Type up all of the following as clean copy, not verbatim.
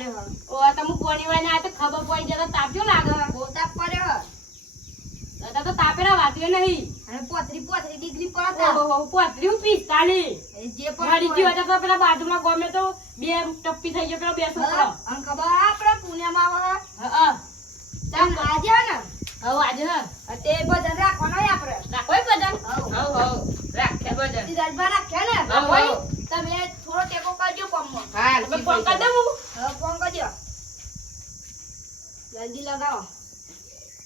પડ્યો ઓ તમે પોણી વાઈને આ તો ખબર પડી જાય તો તાપ જો લાગે બહુ તાપ પડ્યો દાદા તો તાપેલા વાગ્યો નહીં અને 35 ડિગ્રી પડતા ઓહો 45 જે મારી જીવ હતા તો પેલા બાજુમાં ગમે તો બે ટપ્પી થઈ ગયો પેલો બે છોકરો અને ખબર આપણે પુણ્યમાં આવે હા તામ આજે ને હવે આજે તે બધાને રાખવાનો આપણે રાખો બદન હવ રાખે બદન સીધાજમાં રાખ્યા ને હવ, ભાઈ હવ. તમે થોડો ટેકો કરજો પંપમાં હા તમે ફોન કરી દઉં હવે ફોન કરજો જલ્દી લગાવો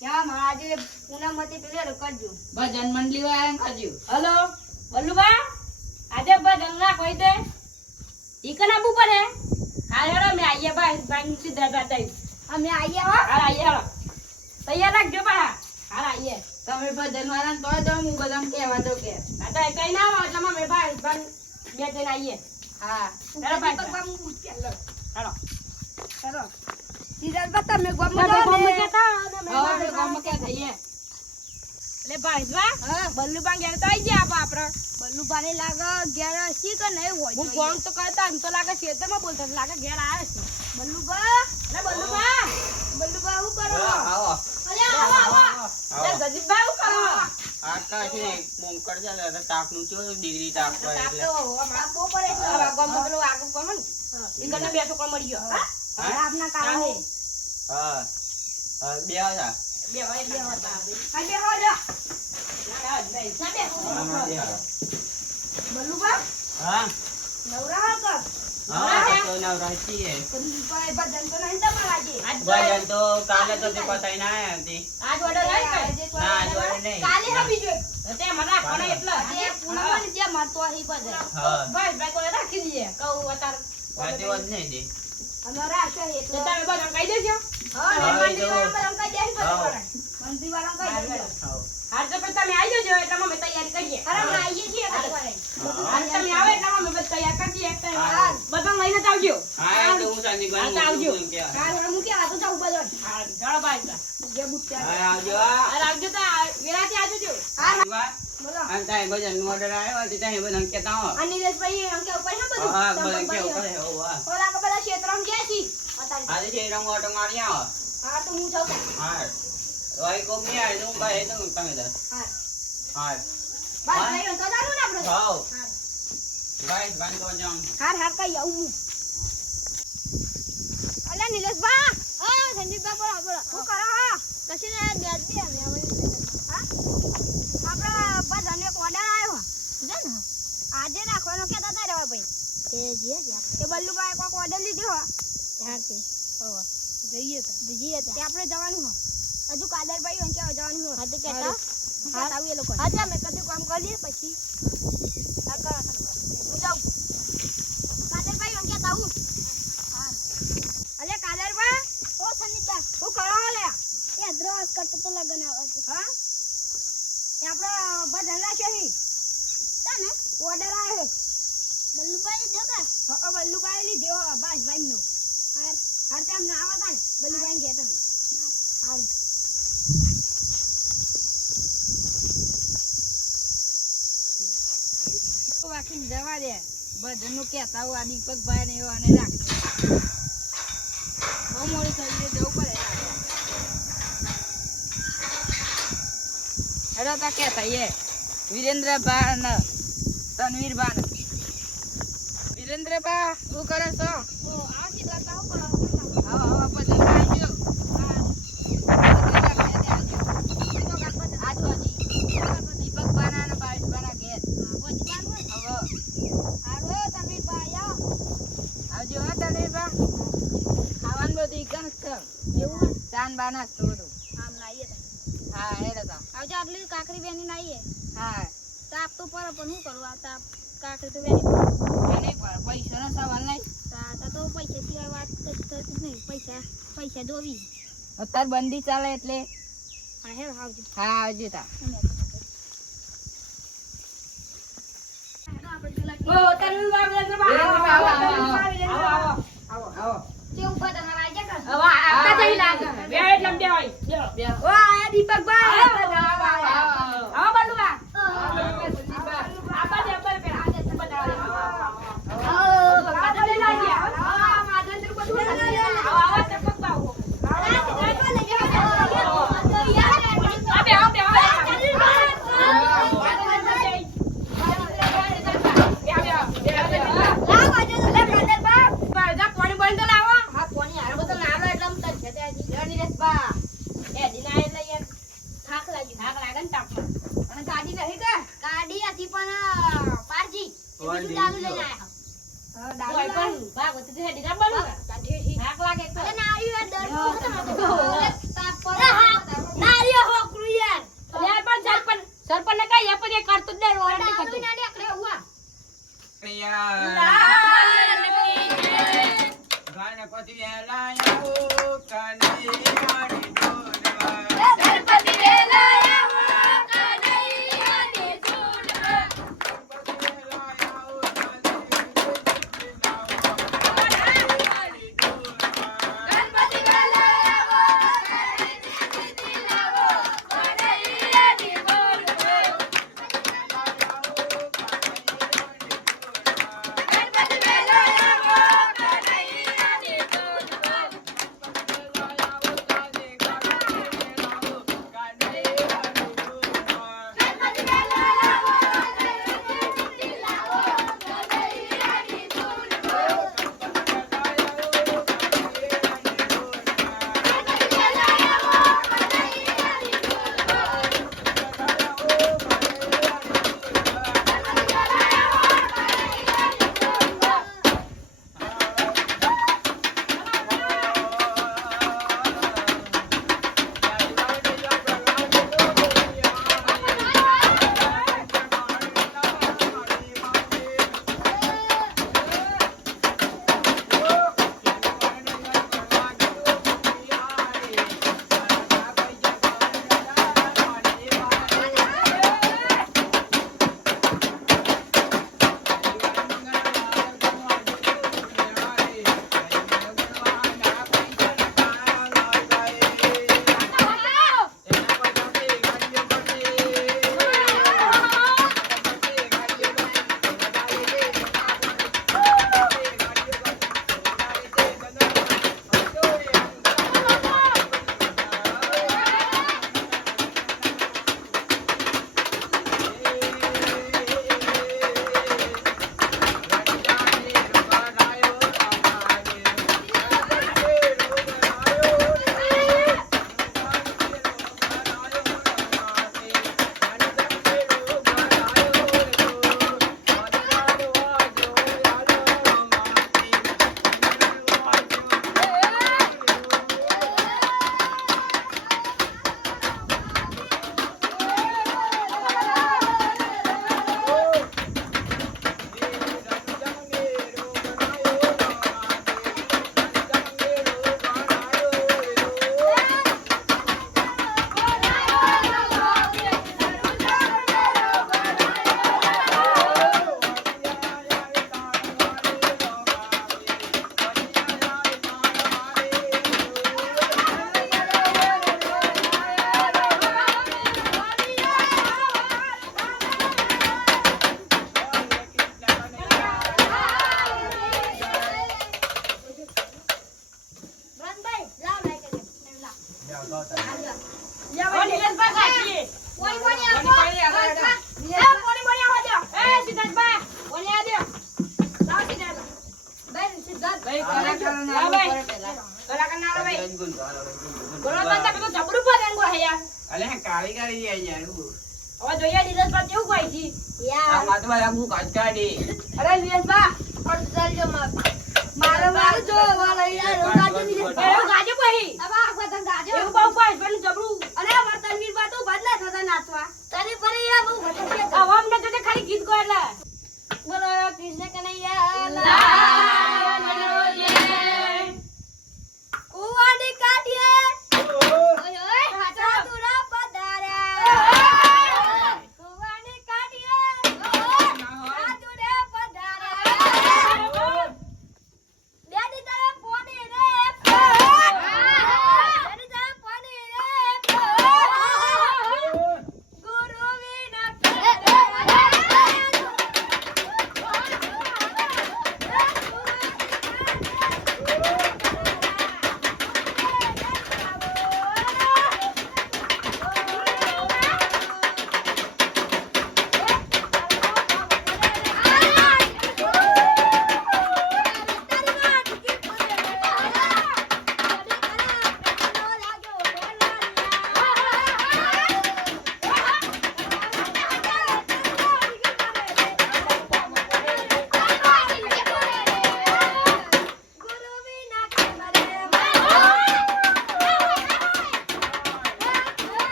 ક્યાં મારા આજે પૂનમથી પેલે કરજો ભજન મંડળી વાળા કરજો હલો બલ્લુબા આજે ભજન રાખો તે ઈકન આપવું પડે હા હેડો મેં આઈએ ભાઈ સીધા બાતાઈ અમે આવીએ હો હા આઈએ હેડો તૈયાર રાખજો પા હા આઈએ તમે ભજન વાળા તો દો હું બધા કહેવા દો કે આ તો કઈ ના આવે એટલે મેં ભાઈ બે જઈને આઈએ હા હેડો ભાઈ હેડો હેડો હેડો સીધાજમાં તમે તમે ગમો ગમે ને કેતા અને મેં હવે ભાઈ ગામમાં ક્યાં થઈએ એટલે ભાઈ વા બલ્લુબા ઘેર તો આઈ ગયા આપણે બલ્લુભાને લાગે ઘેર શી કે નહીં હોય હું ફોન તો કરતા એમ તો લાગે ખેતરમાં બોલતો લાગે ઘેર આવે છે બલ્લુભા ને બલ્લુબા બલ્લુભા શું કરો આવો અરે આવો આવો ને ગજીબા હું કરો આટલા છે ને મોંકળ છે તો તાપનું ચો ડિગ્રી તાપ હોય તાપ એટલે તો હમણાં બહુ પડે છે હવે ગમો પેલું આગળ ગમો ને ઈ કને બે છોકરા મળી ગયો હા આપના કારણે હા હા બે હતા બે ભાઈ બે હતા આ બે હો લ્યો ના બે સાબે આમાં બે હતા. બલ્લુભા હા નવરા હો કર હા તો નવરા છીએ બલ્લુભા ભજન તો નહીં તમારા આજે ભજન તો કાલે તો તે પતાઈ ના આયા હતી આજ ઓર્ડર લઈ ગઈ ના જોડે નહીં કાલે હે બીજો એક. તે મને રાખવાનો એટલે જે પૂનમ જે મારતો અહીં ભજન હા ભાઈ ભાઈ કોઈ રાખી દઈએ કહું અતાર વાતે વાત નહીં દે અમારા આશા તે એટલે તમે બધા કહી દેજો હા હા, ને મંદિર એ તો- વાળા બધા કહી દે હા. મંદિર વાળા કહી દે હા હાલ તો પછી તમે આવી જજો એટલે અમે તૈયારી કરીએ અરે અમે આવીએ છીએ કાલે હાલ તમે આવે એટલે અમે બધા તૈયાર કરીએ એક time. હા. બધા લઈને જ આવજો હા તો હું સાની હા, તો આવજો. ગયું કે કાલ હવે હું ક્યાં હતું જાઉં બધો હા ચાલો ભાઈ જે બુટ ત્યાં હા આવજો આ હાલ આવજો તો વેરાથી આવજો હા બોલો અને તાય ભજન નો ઓર્ડર આવ્યો તે તાય ભજન કેતા હો આ નીલેશભાઈ અંકે ઉપર હે બધું હા તમે ભજન કે ભાઈ ઉપર હો વાહ ઓલા કે બધા ક્ષેત્રમાં ગયા છી અત્યારે આજે જે રંગ ઓટો મારી આવો હા તો હું જાઉં ત્યાં. હા ઓય કોમ ની આય તો ભાઈ તો તમે દસ હા હા બસ ભાઈ તો જાણું ને આપણે હાઉ હા ભાઈ બાન તો જામ હાર હાર કઈ આવું હું અલ્યા નીલેશભા હા સંદીપભા બોલો બોલો શું કરો હા કશી ને બેસ દે અમે હા આપણા બધાને એક ઓર્ડર આવ્યો છે ને આજે રાખવાનો કહેતા હતા રેવા ભાઈ તે જે એ બલ્લુભાઈ કોક ઓર્ડર લીધો હો ત્યારથી હોવા જઈએ તો આપણે જવાનું હો હજુ કાદરભાઈ અંકે જવાનું હો હા તો કહેતા હા આવીએ લોકો હા જા મેં કદી કામ કરી લઈએ પછી હા કરો હું જાઉં કાદરભાઈ અંકે આવું હા અલે કાદરભાઈ ઓ સંદીપભાઈ હું કરો લે એ દ્રોસ કરતો તો લગન આવતું હા એ આપણો ભજન રાખ્યો હી તને ઓર્ડર આવ્યો બલ્લુભાઈ દેખા હા બલ્લુભાઈ લીધો હો બસ ભાઈ નો હાર હાર તેમ ના આવતા ને બલ્લુભાઈ ગયા તમે હાર વાકીને જવા દે ભજન નું કહેતા હું આ દીપક ભાઈ ને એવા ને રાખજો બહુ મોડું થઈ ગયું જવું પડે હેડો તા કહેતા એ વિરેન્દ્ર ભા ને તનવીર ભા ને વિરેન્દ્ર ભા શું કરે છો તો આથી કરતા હું કરો હા ભજન આવજો દીપક ભાના ને ભાવેશ ભાના ઘેર આવજો હા તનવીર ભા ખાવાનું બધું ઈકણ છે ચાન બાના છે બધું હા હેડો તા આટલી કાકરી બેની નાઈએ હા તાપ તો પર પણ શું કરું આ તાપ કાકરી તો બેની પર એને પૈસાનો સવાલ નહીં તા તો પૈસા સિવાય વાત થતી જ નહીં પૈસા દોવી અત્યારે બંદી ચાલે એટલે હા હે આવજો હા આવજો તા ઓ તનવીર ભાઈ આવો આવો જે ઉપર તમારા આજે કર હવે આપતા જઈ લાગે બે એટલે બે હોય ચલો બે ઓ આ દીપકભાઈ આવો બલ્લુબા આપા દે પર પેલા આજે બનાવે આવો માધેન્દ્ર બધું બીજું દારૂ લઈને આયા કોઈ પણ ભાગ હોતી તો હેડી ના બનું નાક લાગે તો અરે નાળિયો યાર દર તાપ પર નાળિયો હોકરું યાર યાર પણ સરપંચ ને કઈ યાર પણ એ કરતું જ નહીં રોડ ની દારૂ કરતું નાની અકરે હુઆ ગણપતિ વેલાયો કનૈયાની જોડવા ગણપતિ વેલાયો કનૈયાની જોડવા ગણપતિ વેલાયો કનૈયાની લાવો કનૈયાની બોલવો ગણપતિ વેલાયો કનૈયાની બોલવો ગણપતિ વેલાયો કનૈયાની લાવો કનૈયાની બોલવો ગણપતિ વેલાયો કનૈયાની બોલવો રનભાઈ લાવ લાઈ કે લાવ ઓ નિલેશભાઈ કાઢી કોણી કોણી આપો એ કોણી આવો દો એ સિદ્ધાર્થભાઈ ઓલે આ દે લાવ સીધા બેન સિદ્ધાર્થ ભાઈ કલાકાર ના લાવ ભાઈ. પડે કલાકાર ના આવે ભાઈ રંગુન બોલો તો તમે તો જબરું પતંગો હે યાર અલે કારીગરી અહીંયા હવે જોઈએ નિલેશભાઈ કેવું કોઈ છી આ યાર માથમાં આખું કાચકાડી અરે નિલેશભાઈ અડધલ જો મારો જો વાળા યાર ગાજો ની એવું ગાજે પછી અબા પતંગ ગાજો એવું બહુ કોઈ પણ જબરું અરે માર તનવીર બા તો બદલા થતા નાચવા તને પર યાર બહુ ભટક આવામ ને જોતે ખાલી ગીત ગો એટલે બોલો કૃષ્ણ કનૈયા લાલ લાલ જય કુવાની કાઢીએ ઓય ઓય હાથા દુરા પધાર્યા કુવાની કાઢીએ હાથુરે પધાર્યા બેડી તારે પોની રે બેડી તારે પોની રે ગુરુ વિના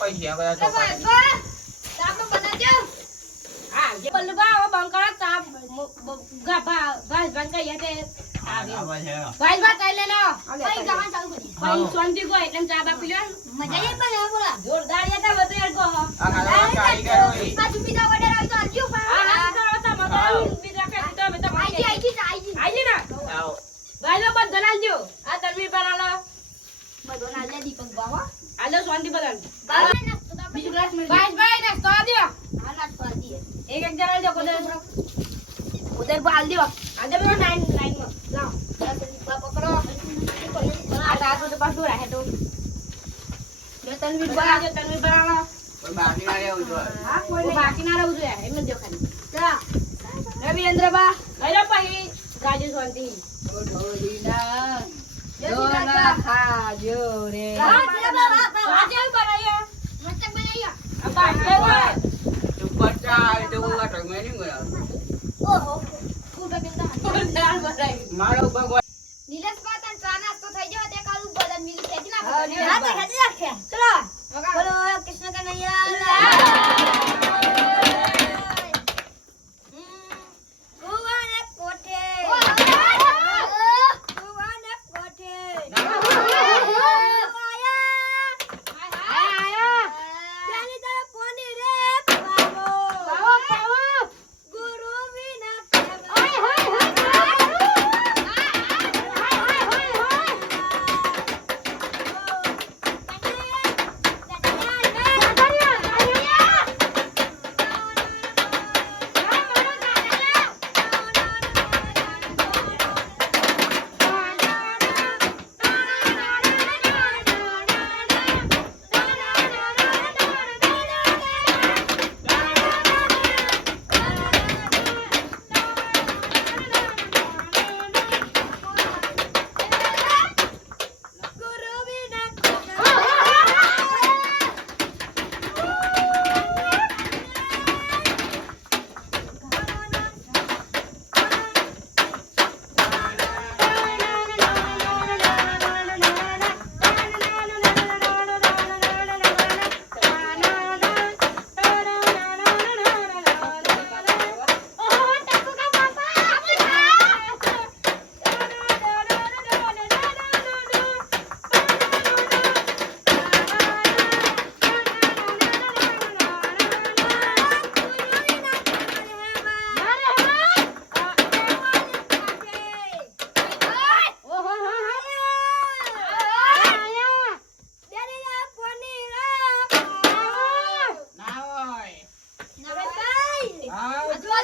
પૈસા બધા તો બસ બસ તાપ બનાવજો હા જે બલ્લુબા હવે બંકાળા તાપ ગાભા ભાઈ બંકા યાતે આવા છે ભાઈ કઈ લે લો ભાઈ જવાનું ચાલુ કરી ભાઈ શાંતિ કો એટલે ચા બા પી લો મજા આવી પણ બોલા જોરદાર યાતા બધું યાર કો આ ખાવા કારીગર હોય આ ચૂપી દા વડે આવી તો આજો હા હા તો મજા બીજા કે તો મે તો આઈ ના આવો ભાઈ લો બસ દલાલજો આ તનવીર પર આલો બધો નાલે દીપક બાવા આલો શાંતિ બદલ બાવા ને તો બીજું ગ્લાસ મેં ભાઈ ને તો દો આ નાટ પર દીએ એક જણા જો કોદર ઉધર બાલ દો આજે મે લાઈન માં લાવ દીપક પકડો આ રાત તો પાછું રહે તો જો તનવીર પર આજો તનવીર પર આલો કોઈ બાકી ના રહેવું જોઈએ હા કોઈ બાકી ના રહું જોઈએ એમ જ જો ખાલી ચા રવિન્દ્ર બા હેલો ભાઈ ગાજો શાંતિ ઢોલીના ડોલા ખાજો રે આજે બનાયો મસ્ત બનાવ્યો આ બાય તું પટ્ટા આવે તો હું વાટો મેં નહીં બનાવ ઓહો ખૂબ બિંદા દાળ બનાવી મારો ભગવાન નીલેશ પાતન ચાના તો થઈ ગયો તે કાલું બદન મિલ ખેંચી નાખો હા, હા તે ખેંચી નાખે ચલો બોલો કૃષ્ણ કનૈયા કુવાને કોઠે કુવાને કોઠે ત્યાંની તરફ કોની રે પાવો ગુરુ વિના ના હોય નરેશભાઈ હા જો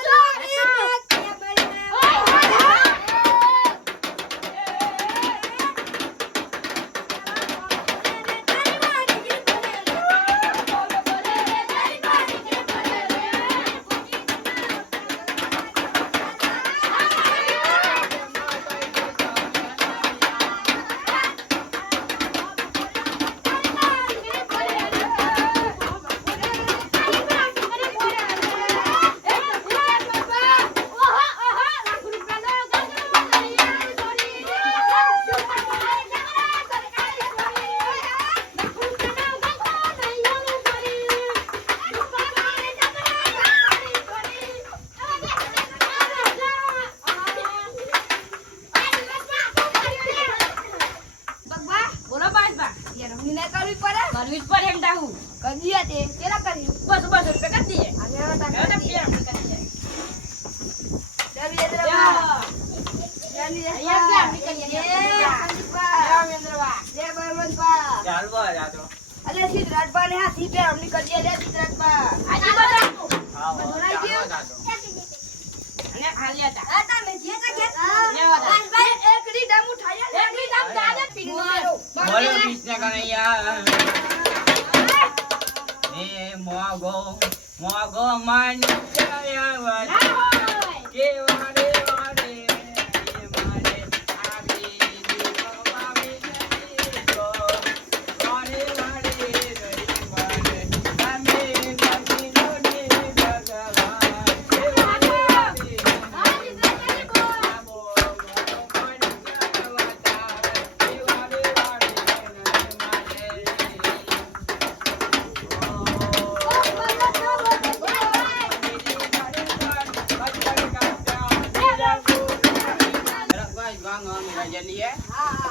બોલો ભાઈ બા રમીને કરવી પડે કરવી જ પડે એમ તાહુ કદી તે કેલા કરી બસ રૂપિયા કરી દઈએ અને હવે તો હવે બે રૂપિયા કરી દઈએ રવિન્દ્ર અહીંયા ક્યાં નીકળીએ? જય બળવંતબા. ચાલ બોલ આ તો અલે સિદ્ધરાજબા ને હાથી પે અમની કરીએ લે સિદ્ધરાજબા. આજે બધા હા બોલાઈ ગયું? ચાલ બોલ આ તો અને હાલ્યા હતા આ તમે જે તા કે લેવા તા. ભાઈ એકડી દમ ઉઠાયા એકડી દમ દાદા પીનવાનો. બોલો કૃષ્ણ કનૈયા એ મોગો મોગો માન ચયા કે વારે વારે એ મારે આગે દીવો વાવે તો વારે વારે રે વારે અમે ગતિ લોને ભગવાન એ વારે વારે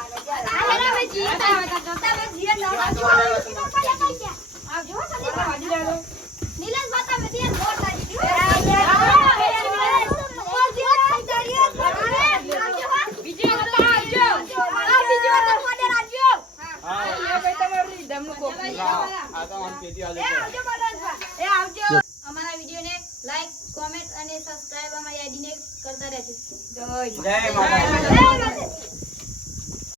ભાઈ જી તમે જીએ ના આવજો સંદીપભાઈ નીલેશ બા તમે ત્યાં ગોળ લાગી બીજી વખત આવજો. અમારા વિડીયોને લાઈક કોમેન્ટ અને સબસ્ક્રાઇબ અમારી આઈડીને કરતા રહેજો જય જય માતા.